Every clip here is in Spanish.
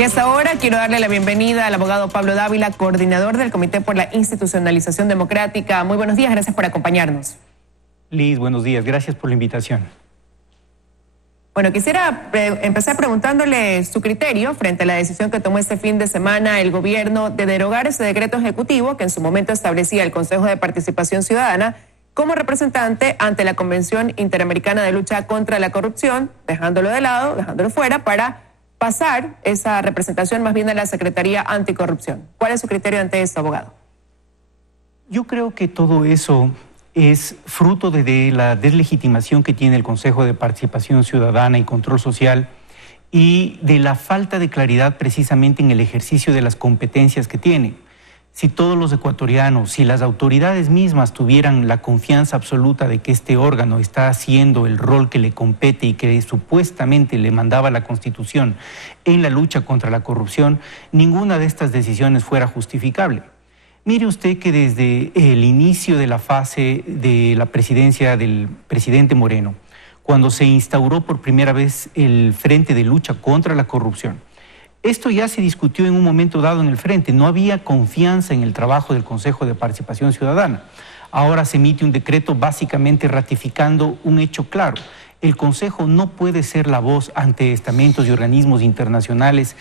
Y a esta hora quiero darle la bienvenida al abogado Pablo Dávila, coordinador del Comité por la Institucionalización Democrática. Muy buenos días, gracias por acompañarnos. Liz, buenos días, gracias por la invitación. Bueno, quisiera empezar preguntándole su criterio frente a la decisión que tomó este fin de semana el gobierno de derogar ese decreto ejecutivo que en su momento establecía el Consejo de Participación Ciudadana como representante ante la Convención Interamericana de Lucha contra la Corrupción, dejándolo de lado, dejándolo fuera, para pasar esa representación más bien a la Secretaría Anticorrupción. ¿Cuál es su criterio ante esto, abogado? Yo creo que todo eso es fruto de la deslegitimación que tiene el Consejo de Participación Ciudadana y Control Social y de la falta de claridad precisamente en el ejercicio de las competencias que tiene. Si todos los ecuatorianos, si las autoridades mismas tuvieran la confianza absoluta de que este órgano está haciendo el rol que le compete y que supuestamente le mandaba la Constitución en la lucha contra la corrupción, ninguna de estas decisiones fuera justificable. Mire usted que desde el inicio de la fase de la presidencia del presidente Moreno, cuando se instauró por primera vez el Frente de Lucha contra la Corrupción, esto ya se discutió en un momento dado en el frente, no había confianza en el trabajo del Consejo de Participación Ciudadana. Ahora se emite un decreto básicamente ratificando un hecho claro. El Consejo no puede ser la voz ante estamentos y organismos internacionales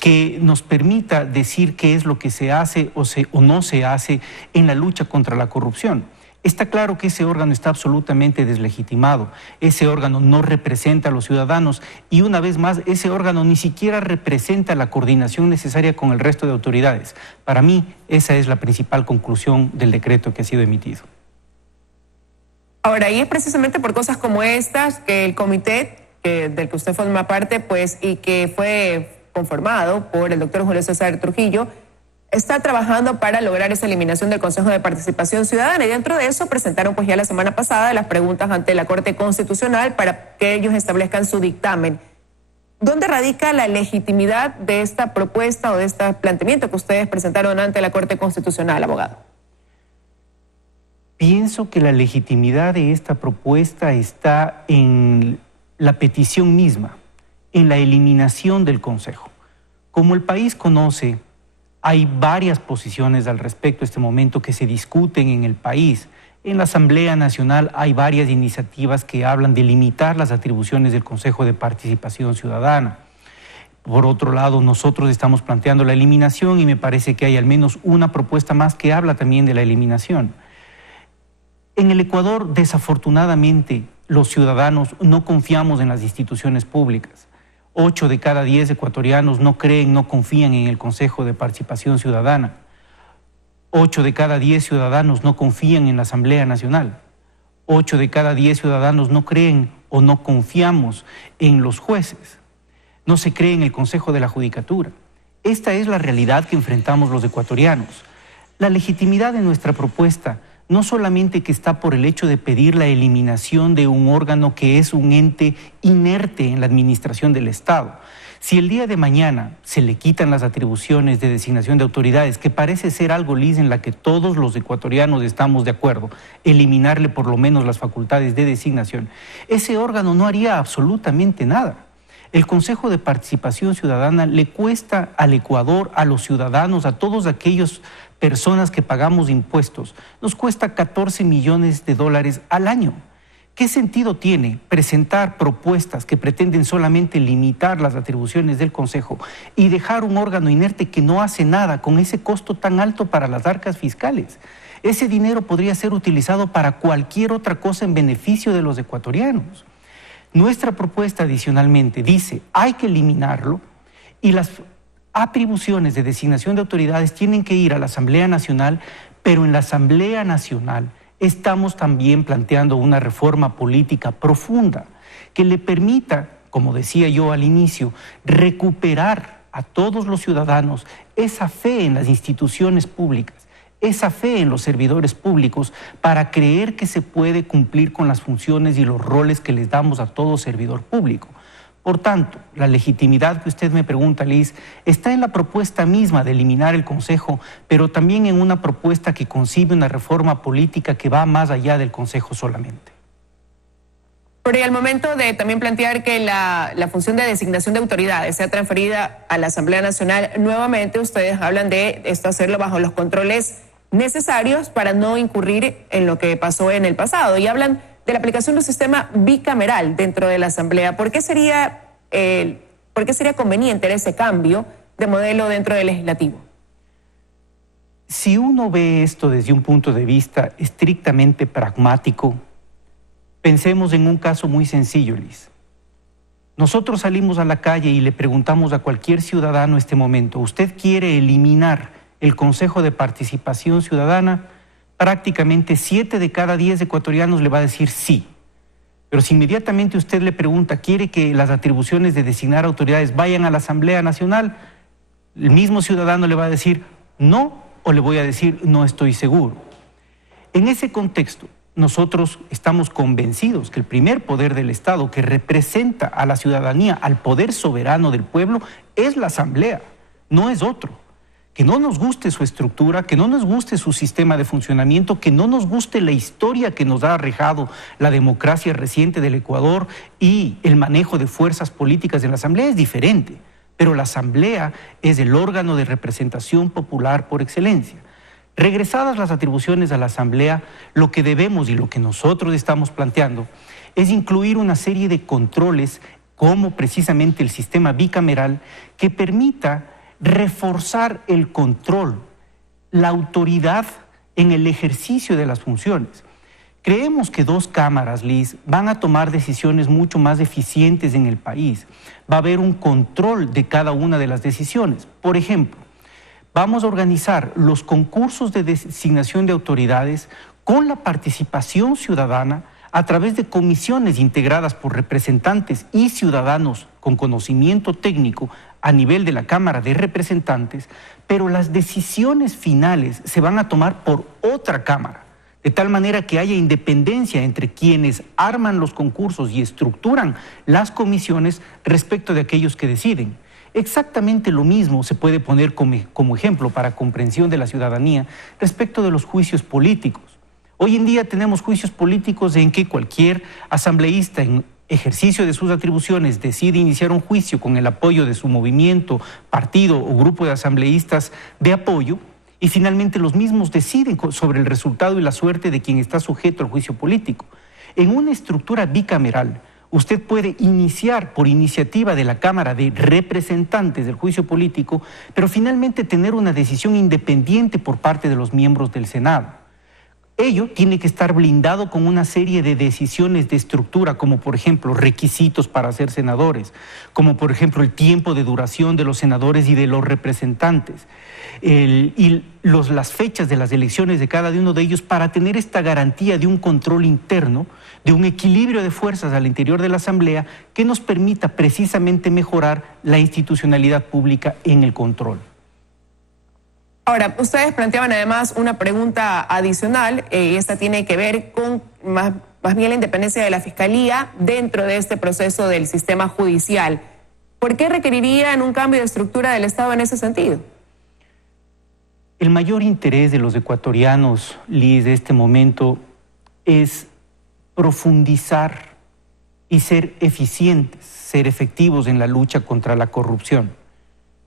que nos permita decir qué es lo que se hace o no se hace en la lucha contra la corrupción. Está claro que ese órgano está absolutamente deslegitimado, ese órgano no representa a los ciudadanos y una vez más ese órgano ni siquiera representa la coordinación necesaria con el resto de autoridades. Para mí esa es la principal conclusión del decreto que ha sido emitido. Ahora, y es precisamente por cosas como estas que el comité del que usted forma parte, pues, y que fue conformado por el doctor Julio César Trujillo, está trabajando para lograr esa eliminación del Consejo de Participación Ciudadana, y dentro de eso presentaron pues ya la semana pasada las preguntas ante la Corte Constitucional para que ellos establezcan su dictamen. ¿Dónde radica la legitimidad de esta propuesta o de este planteamiento que ustedes presentaron ante la Corte Constitucional, abogado? Pienso que la legitimidad de esta propuesta está en la petición misma, en la eliminación del Consejo. Como el país conoce, hay varias posiciones al respecto en este momento que se discuten en el país. En la Asamblea Nacional hay varias iniciativas que hablan de limitar las atribuciones del Consejo de Participación Ciudadana. Por otro lado, nosotros estamos planteando la eliminación y me parece que hay al menos una propuesta más que habla también de la eliminación. En el Ecuador, desafortunadamente, los ciudadanos no confiamos en las instituciones públicas. 8 de cada 10 ecuatorianos no creen, no confían en el Consejo de Participación Ciudadana. 8 de cada 10 ciudadanos no confían en la Asamblea Nacional. 8 de cada 10 ciudadanos no creen o no confiamos en los jueces. No se cree en el Consejo de la Judicatura. Esta es la realidad que enfrentamos los ecuatorianos. La legitimidad de nuestra propuesta no solamente que está por el hecho de pedir la eliminación de un órgano que es un ente inerte en la administración del Estado. Si el día de mañana se le quitan las atribuciones de designación de autoridades, que parece ser algo, Liz, en la que todos los ecuatorianos estamos de acuerdo, eliminarle por lo menos las facultades de designación, ese órgano no haría absolutamente nada. El Consejo de Participación Ciudadana le cuesta al Ecuador, a los ciudadanos, a todos aquellos personas que pagamos impuestos, nos cuesta 14 millones de dólares al año. ¿Qué sentido tiene presentar propuestas que pretenden solamente limitar las atribuciones del Consejo y dejar un órgano inerte que no hace nada con ese costo tan alto para las arcas fiscales? Ese dinero podría ser utilizado para cualquier otra cosa en beneficio de los ecuatorianos. Nuestra propuesta adicionalmente dice, hay que eliminarlo y las atribuciones de designación de autoridades tienen que ir a la Asamblea Nacional, pero en la Asamblea Nacional estamos también planteando una reforma política profunda que le permita, como decía yo al inicio, recuperar a todos los ciudadanos esa fe en las instituciones públicas, esa fe en los servidores públicos para creer que se puede cumplir con las funciones y los roles que les damos a todo servidor público. Por tanto, la legitimidad que usted me pregunta, Liz, está en la propuesta misma de eliminar el Consejo, pero también en una propuesta que concibe una reforma política que va más allá del Consejo solamente. Pero y al momento de también plantear que la función de designación de autoridades sea transferida a la Asamblea Nacional, nuevamente ustedes hablan de esto hacerlo bajo los controles necesarios para no incurrir en lo que pasó en el pasado. Y hablan de la aplicación de un sistema bicameral dentro de la Asamblea. ¿Por qué sería conveniente ese cambio de modelo dentro del legislativo? Si uno ve esto desde un punto de vista estrictamente pragmático, pensemos en un caso muy sencillo, Liz. Nosotros salimos a la calle y le preguntamos a cualquier ciudadano en este momento, ¿usted quiere eliminar el Consejo de Participación Ciudadana? Prácticamente 7 de cada 10 ecuatorianos le va a decir sí. Pero si inmediatamente usted le pregunta, ¿quiere que las atribuciones de designar autoridades vayan a la Asamblea Nacional? El mismo ciudadano le va a decir no, o le voy a decir no estoy seguro. En ese contexto, nosotros estamos convencidos que el primer poder del Estado que representa a la ciudadanía, al poder soberano del pueblo, es la Asamblea, no es otro. Que no nos guste su estructura, que no nos guste su sistema de funcionamiento, que no nos guste la historia que nos ha arrojado la democracia reciente del Ecuador y el manejo de fuerzas políticas en la Asamblea es diferente. Pero la Asamblea es el órgano de representación popular por excelencia. Regresadas las atribuciones a la Asamblea, lo que debemos y lo que nosotros estamos planteando es incluir una serie de controles como precisamente el sistema bicameral que permita reforzar el control, la autoridad en el ejercicio de las funciones. Creemos que 2 cámaras, Liz, van a tomar decisiones mucho más eficientes en el país. Va a haber un control de cada una de las decisiones. Por ejemplo, vamos a organizar los concursos de designación de autoridades con la participación ciudadana a través de comisiones integradas por representantes y ciudadanos con conocimiento técnico a nivel de la Cámara de Representantes, pero las decisiones finales se van a tomar por otra Cámara, de tal manera que haya independencia entre quienes arman los concursos y estructuran las comisiones respecto de aquellos que deciden. Exactamente lo mismo se puede poner como ejemplo para comprensión de la ciudadanía respecto de los juicios políticos. Hoy en día tenemos juicios políticos en que cualquier asambleísta en ejercicio de sus atribuciones decide iniciar un juicio con el apoyo de su movimiento, partido o grupo de asambleístas de apoyo y finalmente los mismos deciden sobre el resultado y la suerte de quien está sujeto al juicio político. En una estructura bicameral, usted puede iniciar por iniciativa de la Cámara de Representantes del juicio político, pero finalmente tener una decisión independiente por parte de los miembros del Senado. Ello tiene que estar blindado con una serie de decisiones de estructura, como por ejemplo requisitos para ser senadores, como por ejemplo el tiempo de duración de los senadores y de los representantes, las fechas de las elecciones de cada uno de ellos para tener esta garantía de un control interno, de un equilibrio de fuerzas al interior de la Asamblea que nos permita precisamente mejorar la institucionalidad pública en el control. Ahora, ustedes planteaban además una pregunta adicional, y esta tiene que ver con más bien la independencia de la Fiscalía dentro de este proceso del sistema judicial. ¿Por qué requerirían un cambio de estructura del Estado en ese sentido? El mayor interés de los ecuatorianos, Liz, de este momento es profundizar y ser eficientes, ser efectivos en la lucha contra la corrupción.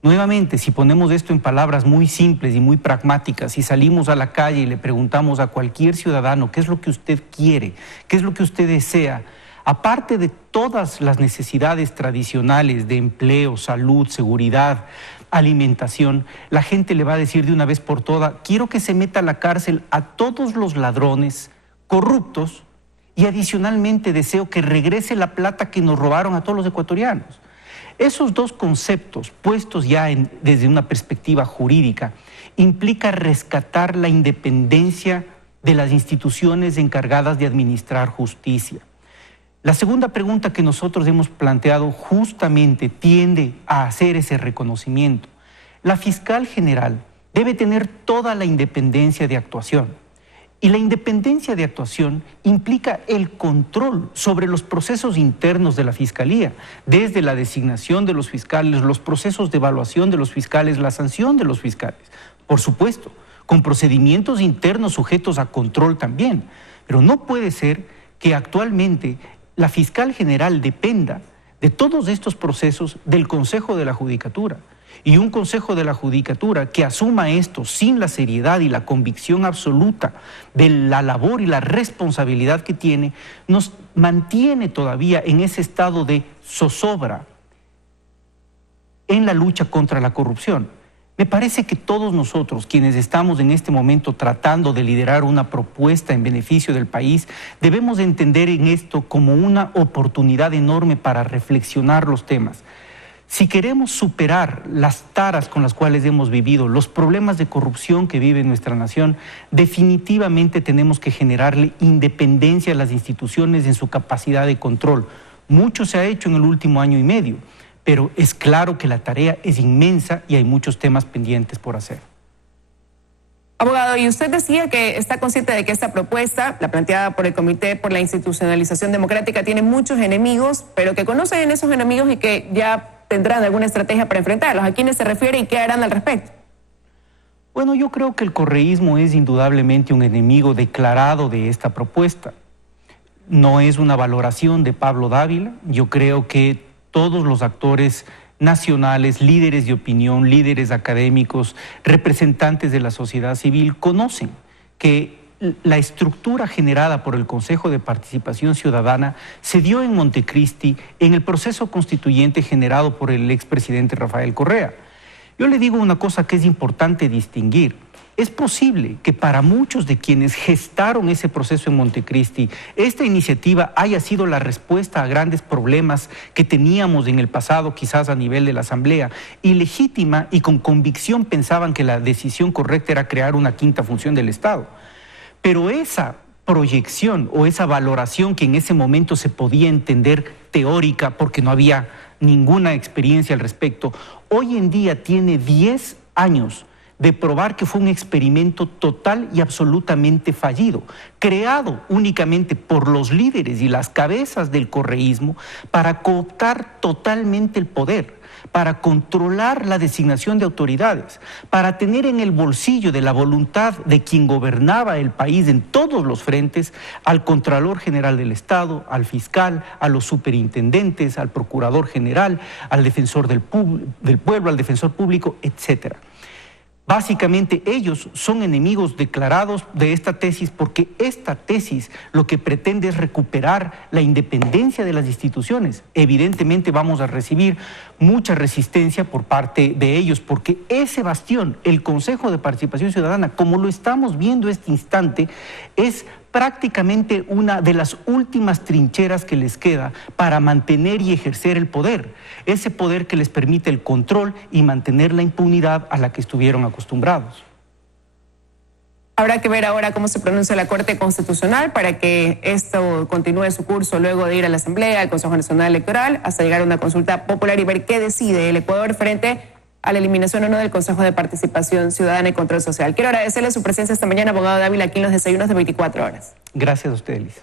Nuevamente, si ponemos esto en palabras muy simples y muy pragmáticas, si salimos a la calle y le preguntamos a cualquier ciudadano qué es lo que usted quiere, qué es lo que usted desea, aparte de todas las necesidades tradicionales de empleo, salud, seguridad, alimentación, la gente le va a decir de una vez por todas, quiero que se meta a la cárcel a todos los ladrones corruptos y adicionalmente deseo que regrese la plata que nos robaron a todos los ecuatorianos. Esos 2 conceptos, puestos ya desde una perspectiva jurídica, implica rescatar la independencia de las instituciones encargadas de administrar justicia. La segunda pregunta que nosotros hemos planteado justamente tiende a hacer ese reconocimiento. La fiscal general debe tener toda la independencia de actuación. Y la independencia de actuación implica el control sobre los procesos internos de la Fiscalía, desde la designación de los fiscales, los procesos de evaluación de los fiscales, la sanción de los fiscales. Por supuesto, con procedimientos internos sujetos a control también. Pero no puede ser que actualmente la fiscal general dependa de todos estos procesos del Consejo de la Judicatura. Y un Consejo de la Judicatura que asuma esto sin la seriedad y la convicción absoluta de la labor y la responsabilidad que tiene, nos mantiene todavía en ese estado de zozobra en la lucha contra la corrupción. Me parece que todos nosotros, quienes estamos en este momento tratando de liderar una propuesta en beneficio del país, debemos entender en esto como una oportunidad enorme para reflexionar los temas. Si queremos superar las taras con las cuales hemos vivido, los problemas de corrupción que vive nuestra nación, definitivamente tenemos que generarle independencia a las instituciones en su capacidad de control. Mucho se ha hecho en el último año y medio, pero es claro que la tarea es inmensa y hay muchos temas pendientes por hacer. Abogado, y usted decía que está consciente de que esta propuesta, la planteada por el Comité por la Institucionalización Democrática, tiene muchos enemigos, pero que conocen esos enemigos y que ya tendrán alguna estrategia para enfrentarlos. ¿A quiénes se refiere y qué harán al respecto? Bueno, yo creo que el correísmo es indudablemente un enemigo declarado de esta propuesta. No es una valoración de Pablo Dávila. Yo creo que todos los actores nacionales, líderes de opinión, líderes académicos, representantes de la sociedad civil, conocen que la estructura generada por el Consejo de Participación Ciudadana se dio en Montecristi en el proceso constituyente generado por el expresidente Rafael Correa. Yo le digo una cosa que es importante distinguir. Es posible que para muchos de quienes gestaron ese proceso en Montecristi, esta iniciativa haya sido la respuesta a grandes problemas que teníamos en el pasado, quizás a nivel de la Asamblea, y legítima y con convicción pensaban que la decisión correcta era crear una quinta función del Estado. Pero esa proyección o esa valoración que en ese momento se podía entender teórica porque no había ninguna experiencia al respecto, hoy en día tiene 10 años de probar que fue un experimento total y absolutamente fallido, creado únicamente por los líderes y las cabezas del correísmo para cooptar totalmente el poder, para controlar la designación de autoridades, para tener en el bolsillo de la voluntad de quien gobernaba el país en todos los frentes al Contralor General del Estado, al fiscal, a los superintendentes, al Procurador General, al Defensor del Pueblo, al Defensor Público, etcétera. Básicamente ellos son enemigos declarados de esta tesis porque esta tesis lo que pretende es recuperar la independencia de las instituciones. Evidentemente vamos a recibir mucha resistencia por parte de ellos porque ese bastión, el Consejo de Participación Ciudadana, como lo estamos viendo este instante, es prácticamente una de las últimas trincheras que les queda para mantener y ejercer el poder, ese poder que les permite el control y mantener la impunidad a la que estuvieron acostumbrados. Habrá que ver ahora cómo se pronuncia la Corte Constitucional para que esto continúe su curso luego de ir a la Asamblea, al Consejo Nacional Electoral, hasta llegar a una consulta popular y ver qué decide el Ecuador frente a la eliminación o no del Consejo de Participación Ciudadana y Control Social. Quiero agradecerle su presencia esta mañana, abogado Dávila, aquí en los desayunos de 24 horas. Gracias a usted, Elisa.